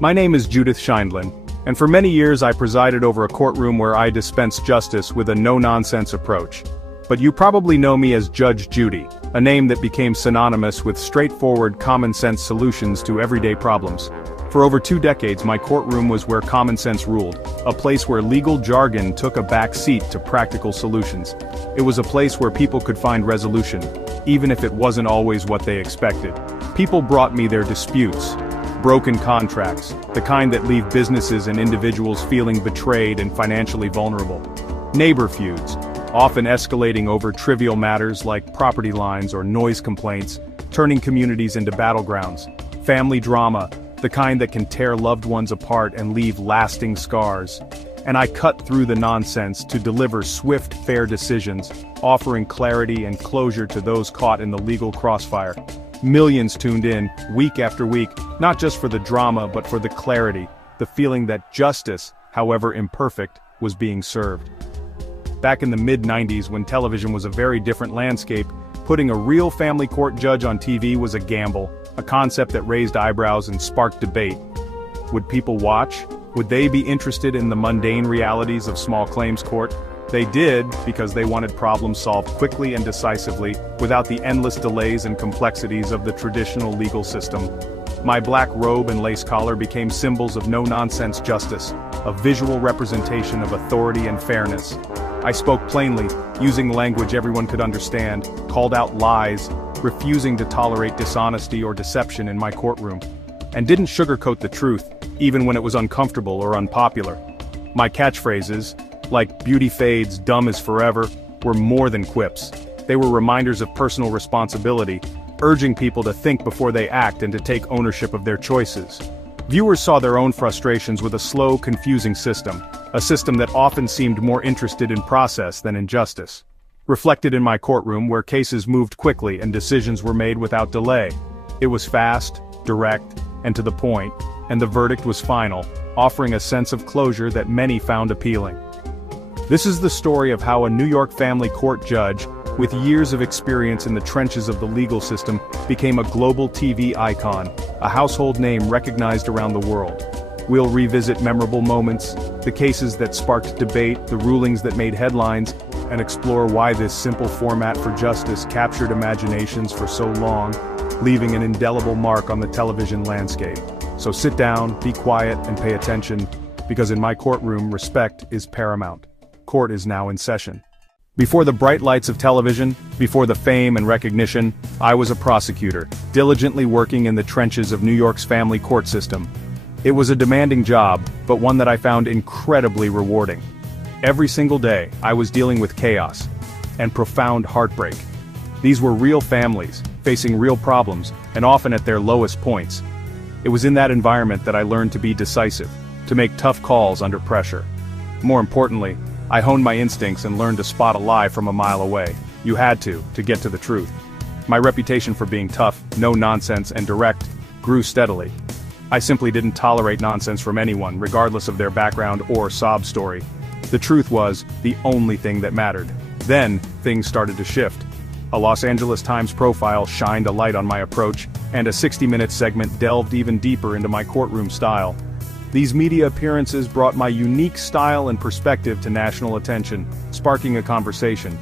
My name is Judith Scheindlin, and for many years I presided over a courtroom where I dispensed justice with a no-nonsense approach. But you probably know me as Judge Judy, a name that became synonymous with straightforward, common-sense solutions to everyday problems. For over 2 decades my courtroom was where common sense ruled, a place where legal jargon took a back seat to practical solutions. It was a place where people could find resolution, even if it wasn't always what they expected. People brought me their disputes. Broken contracts, the kind that leave businesses and individuals feeling betrayed and financially vulnerable. Neighbor feuds, often escalating over trivial matters like property lines or noise complaints, turning communities into battlegrounds. Family drama, the kind that can tear loved ones apart and leave lasting scars. And I cut through the nonsense to deliver swift, fair decisions, offering clarity and closure to those caught in the legal crossfire. Millions tuned in, week after week, not just for the drama but for the clarity, the feeling that justice, however imperfect, was being served. Back in the mid-90s when television was a very different landscape, putting a real family court judge on TV was a gamble, a concept that raised eyebrows and sparked debate. Would people watch? Would they be interested in the mundane realities of small claims court? They did, because they wanted problems solved quickly and decisively, without the endless delays and complexities of the traditional legal system. My black robe and lace collar became symbols of no-nonsense justice, a visual representation of authority and fairness. I spoke plainly, using language everyone could understand, called out lies, refusing to tolerate dishonesty or deception in my courtroom, and didn't sugarcoat the truth, even when it was uncomfortable or unpopular. My catchphrases, like "beauty fades, dumb is forever," were more than quips. They were reminders of personal responsibility, urging people to think before they act and to take ownership of their choices. Viewers saw their own frustrations with a slow, confusing system, a system that often seemed more interested in process than in justice. Reflected in my courtroom where cases moved quickly and decisions were made without delay. It was fast, direct, and to the point, and the verdict was final, offering a sense of closure that many found appealing. This is the story of how a New York family court judge, with years of experience in the trenches of the legal system, became a global TV icon, a household name recognized around the world. We'll revisit memorable moments, the cases that sparked debate, the rulings that made headlines, and explore why this simple format for justice captured imaginations for so long, leaving an indelible mark on the television landscape. So sit down, be quiet, and pay attention, because in my courtroom, respect is paramount. Court is now in session. Before the bright lights of television, before the fame and recognition, I was a prosecutor, diligently working in the trenches of New York's family court system. It was a demanding job, but one that I found incredibly rewarding. Every single day, I was dealing with chaos and profound heartbreak. These were real families, facing real problems, and often at their lowest points. It was in that environment that I learned to be decisive, to make tough calls under pressure. More importantly, I honed my instincts and learned to spot a lie from a mile away. You had to get to the truth. My reputation for being tough, no nonsense, and direct grew steadily. I simply didn't tolerate nonsense from anyone, regardless of their background or sob story. The truth was the only thing that mattered. Then, things started to shift. A Los Angeles Times profile shined a light on my approach, and a 60-minute segment delved even deeper into my courtroom style. These media appearances brought my unique style and perspective to national attention, sparking a conversation.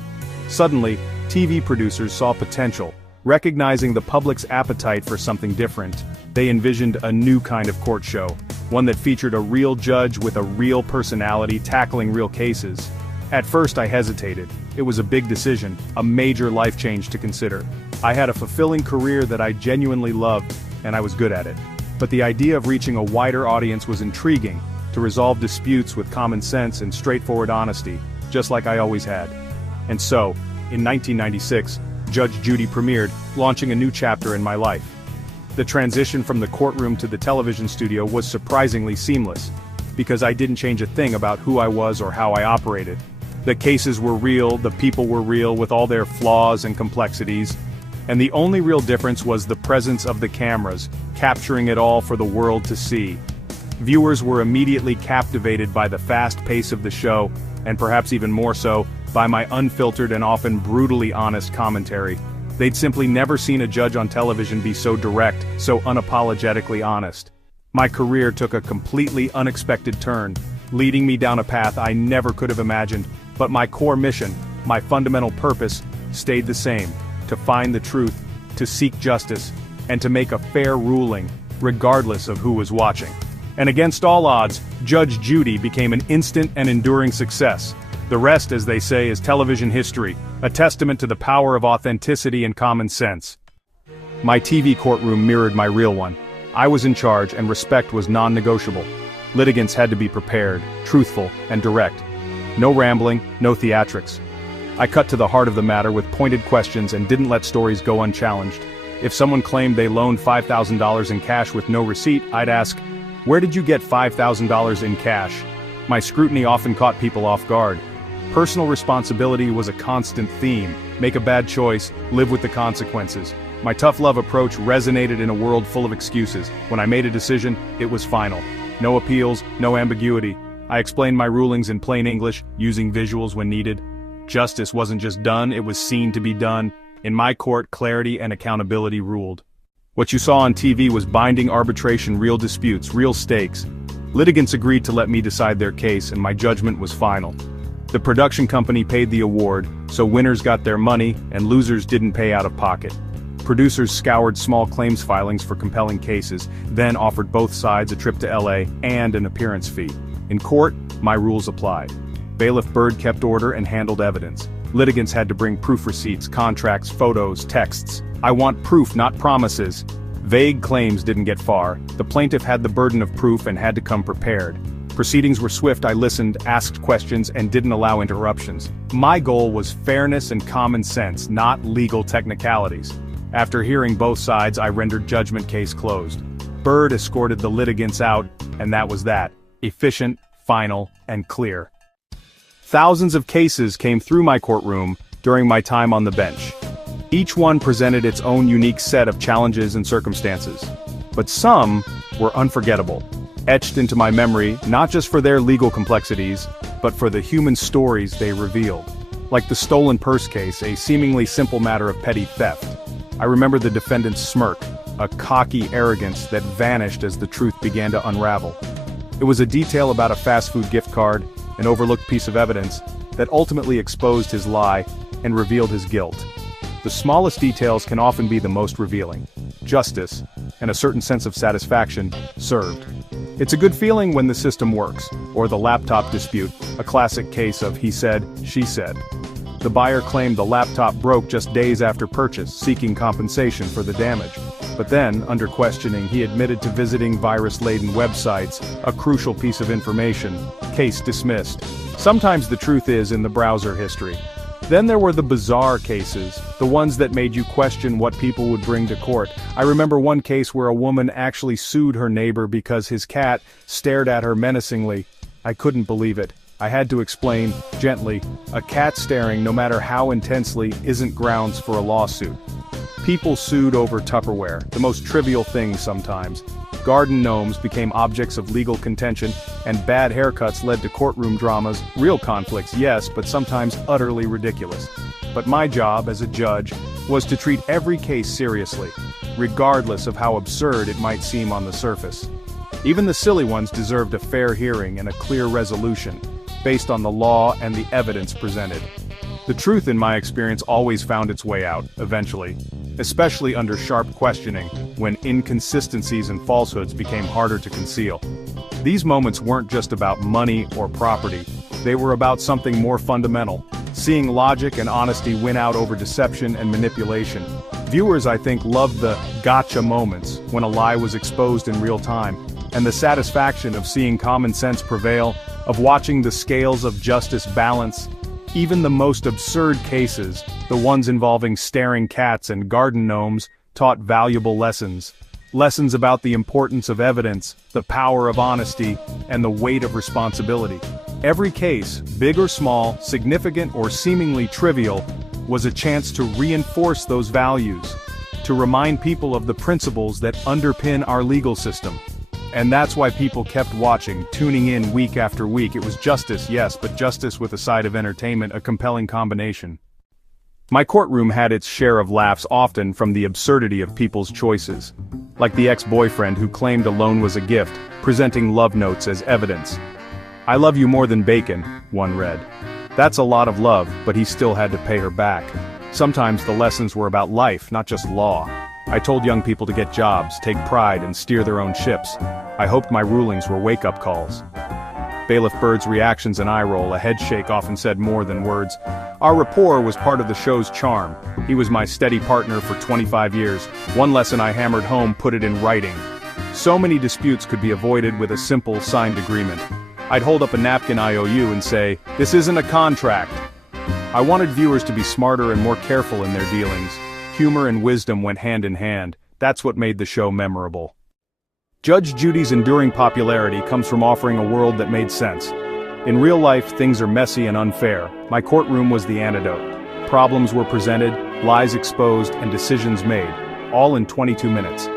Suddenly, TV producers saw potential, recognizing the public's appetite for something different. They envisioned a new kind of court show, one that featured a real judge with a real personality tackling real cases. At first I hesitated. It was a big decision, a major life change to consider. I had a fulfilling career that I genuinely loved, and I was good at it. But the idea of reaching a wider audience was intriguing, to resolve disputes with common sense and straightforward honesty, just like I always had. And so, in 1996, Judge Judy premiered, launching a new chapter in my life. The transition from the courtroom to the television studio was surprisingly seamless, because I didn't change a thing about who I was or how I operated. The cases were real, the people were real with all their flaws and complexities, and the only real difference was the presence of the cameras, capturing it all for the world to see. Viewers were immediately captivated by the fast pace of the show, and perhaps even more so, by my unfiltered and often brutally honest commentary. They'd simply never seen a judge on television be so direct, so unapologetically honest. My career took a completely unexpected turn, leading me down a path I never could have imagined, but my core mission, my fundamental purpose, stayed the same: to find the truth, to seek justice, and to make a fair ruling, regardless of who was watching. And against all odds, Judge Judy became an instant and enduring success. The rest, as they say, is television history, a testament to the power of authenticity and common sense. My TV courtroom mirrored my real one. I was in charge, and respect was non-negotiable. Litigants had to be prepared, truthful, and direct. No rambling, no theatrics. I cut to the heart of the matter with pointed questions and didn't let stories go unchallenged. If someone claimed they loaned $5,000 in cash with no receipt, I'd ask, "Where did you get $5,000 in cash?" My scrutiny often caught people off guard. Personal responsibility was a constant theme. Make a bad choice, live with the consequences. My tough love approach resonated in a world full of excuses. When I made a decision, it was final. No appeals, no ambiguity. I explained my rulings in plain English, using visuals when needed. Justice wasn't just done, it was seen to be done. In my court, clarity and accountability ruled. What you saw on TV was binding arbitration, real disputes, real stakes. Litigants agreed to let me decide their case, and my judgment was final. The production company paid the award, so winners got their money, and losers didn't pay out of pocket. Producers scoured small claims filings for compelling cases, then offered both sides a trip to LA and an appearance fee. In court, my rules applied. Bailiff Byrd kept order and handled evidence. Litigants had to bring proof receipts, contracts, photos, texts. I want proof, not promises. Vague claims didn't get far. The plaintiff had the burden of proof and had to come prepared. Proceedings were swift. I listened, asked questions, and didn't allow interruptions. My goal was fairness and common sense, not legal technicalities. After hearing both sides, I rendered judgment, case closed. Byrd escorted the litigants out, and that was that. Efficient, final, and clear. Thousands of cases came through my courtroom during my time on the bench. Each one presented its own unique set of challenges and circumstances. But some were unforgettable, etched into my memory not just for their legal complexities, but for the human stories they revealed. Like the stolen purse case, a seemingly simple matter of petty theft. I remember the defendant's smirk, a cocky arrogance that vanished as the truth began to unravel. It was a detail about a fast food gift card, an overlooked piece of evidence, that ultimately exposed his lie and revealed his guilt. The smallest details can often be the most revealing. Justice, and a certain sense of satisfaction, served. It's a good feeling when the system works, or the laptop dispute, a classic case of he said, she said. The buyer claimed the laptop broke just days after purchase, seeking compensation for the damage. But then, under questioning, he admitted to visiting virus-laden websites, a crucial piece of information. Case dismissed. Sometimes the truth is in the browser history. Then there were the bizarre cases, the ones that made you question what people would bring to court. I remember one case where a woman actually sued her neighbor because his cat stared at her menacingly. I couldn't believe it. I had to explain, gently, a cat staring, no matter how intensely, isn't grounds for a lawsuit. People sued over Tupperware, the most trivial things sometimes. Garden gnomes became objects of legal contention, and bad haircuts led to courtroom dramas, real conflicts, yes, but sometimes utterly ridiculous. But my job as a judge was to treat every case seriously, regardless of how absurd it might seem on the surface. Even the silly ones deserved a fair hearing and a clear resolution, based on the law and the evidence presented. The truth, in my experience, always found its way out, eventually, especially under sharp questioning, when inconsistencies and falsehoods became harder to conceal. These moments weren't just about money or property, they were about something more fundamental, seeing logic and honesty win out over deception and manipulation. Viewers, I think, loved the gotcha moments, when a lie was exposed in real time, and the satisfaction of seeing common sense prevail, of watching the scales of justice balance. Even the most absurd cases, the ones involving staring cats and garden gnomes, taught valuable lessons. Lessons about the importance of evidence, the power of honesty, and the weight of responsibility. Every case, big or small, significant or seemingly trivial, was a chance to reinforce those values, to remind people of the principles that underpin our legal system. And that's why people kept watching, tuning in week after week. It was justice, yes, but justice with a side of entertainment, a compelling combination. My courtroom had its share of laughs, often from the absurdity of people's choices. like the ex-boyfriend who claimed a loan was a gift, presenting love notes as evidence. "I love you more than bacon," one read. That's a lot of love, but he still had to pay her back. Sometimes the lessons were about life, not just law. I told young people to get jobs, take pride, and steer their own ships. I hoped my rulings were wake-up calls. Bailiff Bird's reactions and eye roll, a head shake often said more than words. Our rapport was part of the show's charm. He was my steady partner for 25 years. One lesson I hammered home, put it in writing. So many disputes could be avoided with a simple, signed agreement. I'd hold up a napkin IOU and say, "This isn't a contract." I wanted viewers to be smarter and more careful in their dealings. Humor and wisdom went hand in hand. That's what made the show memorable. Judge Judy's enduring popularity comes from offering a world that made sense. In real life, things are messy and unfair. My courtroom was the antidote. Problems were presented, lies exposed, and decisions made, all in 22 minutes.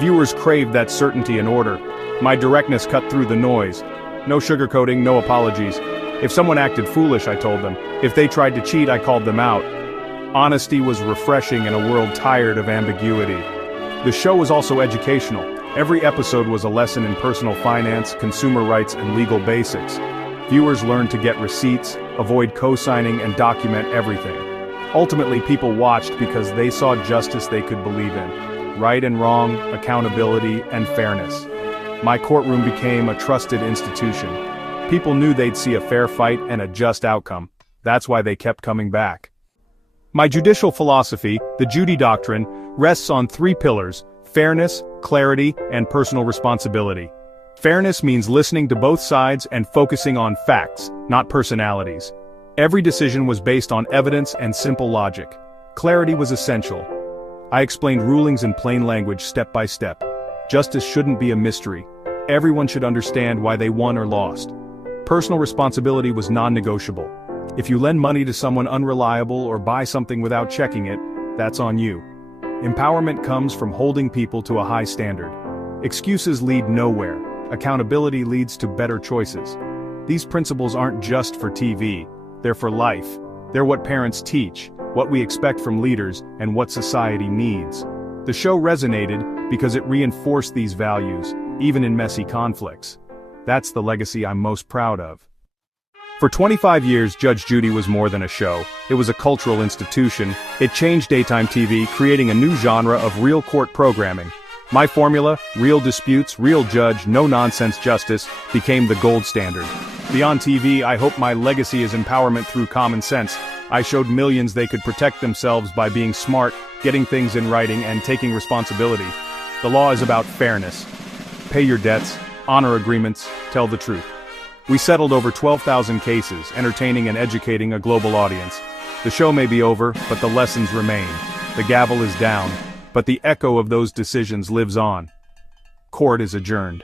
Viewers craved that certainty and order. My directness cut through the noise. No sugarcoating, no apologies. If someone acted foolish, I told them. If they tried to cheat, I called them out. Honesty was refreshing in a world tired of ambiguity. The show was also educational. Every episode was a lesson in personal finance, consumer rights, and legal basics. Viewers learned to get receipts, avoid co-signing, and document everything. Ultimately, people watched because they saw justice they could believe in. Right and wrong, accountability, and fairness. My courtroom became a trusted institution. People knew they'd see a fair fight and a just outcome. That's why they kept coming back. My judicial philosophy, the Judy Doctrine, rests on 3 pillars: fairness, clarity, and personal responsibility. Fairness means listening to both sides and focusing on facts, not personalities. Every decision was based on evidence and simple logic. Clarity was essential. I explained rulings in plain language step by step. Justice shouldn't be a mystery. Everyone should understand why they won or lost. Personal responsibility was non-negotiable. If you lend money to someone unreliable or buy something without checking it, that's on you. Empowerment comes from holding people to a high standard. Excuses lead nowhere. Accountability leads to better choices. These principles aren't just for TV, they're for life. They're what parents teach, what we expect from leaders, and what society needs. The show resonated because it reinforced these values, even in messy conflicts. That's the legacy I'm most proud of. For 25 years, Judge Judy was more than a show. It was a cultural institution. It changed daytime TV, creating a new genre of real court programming. My formula, real disputes, real judge, no-nonsense justice, became the gold standard. Beyond TV, I hope my legacy is empowerment through common sense. I showed millions they could protect themselves by being smart, getting things in writing, and taking responsibility. The law is about fairness. Pay your debts, honor agreements, tell the truth. We settled over 12,000 cases, entertaining and educating a global audience. The show may be over, but the lessons remain. The gavel is down, but the echo of those decisions lives on. Court is adjourned.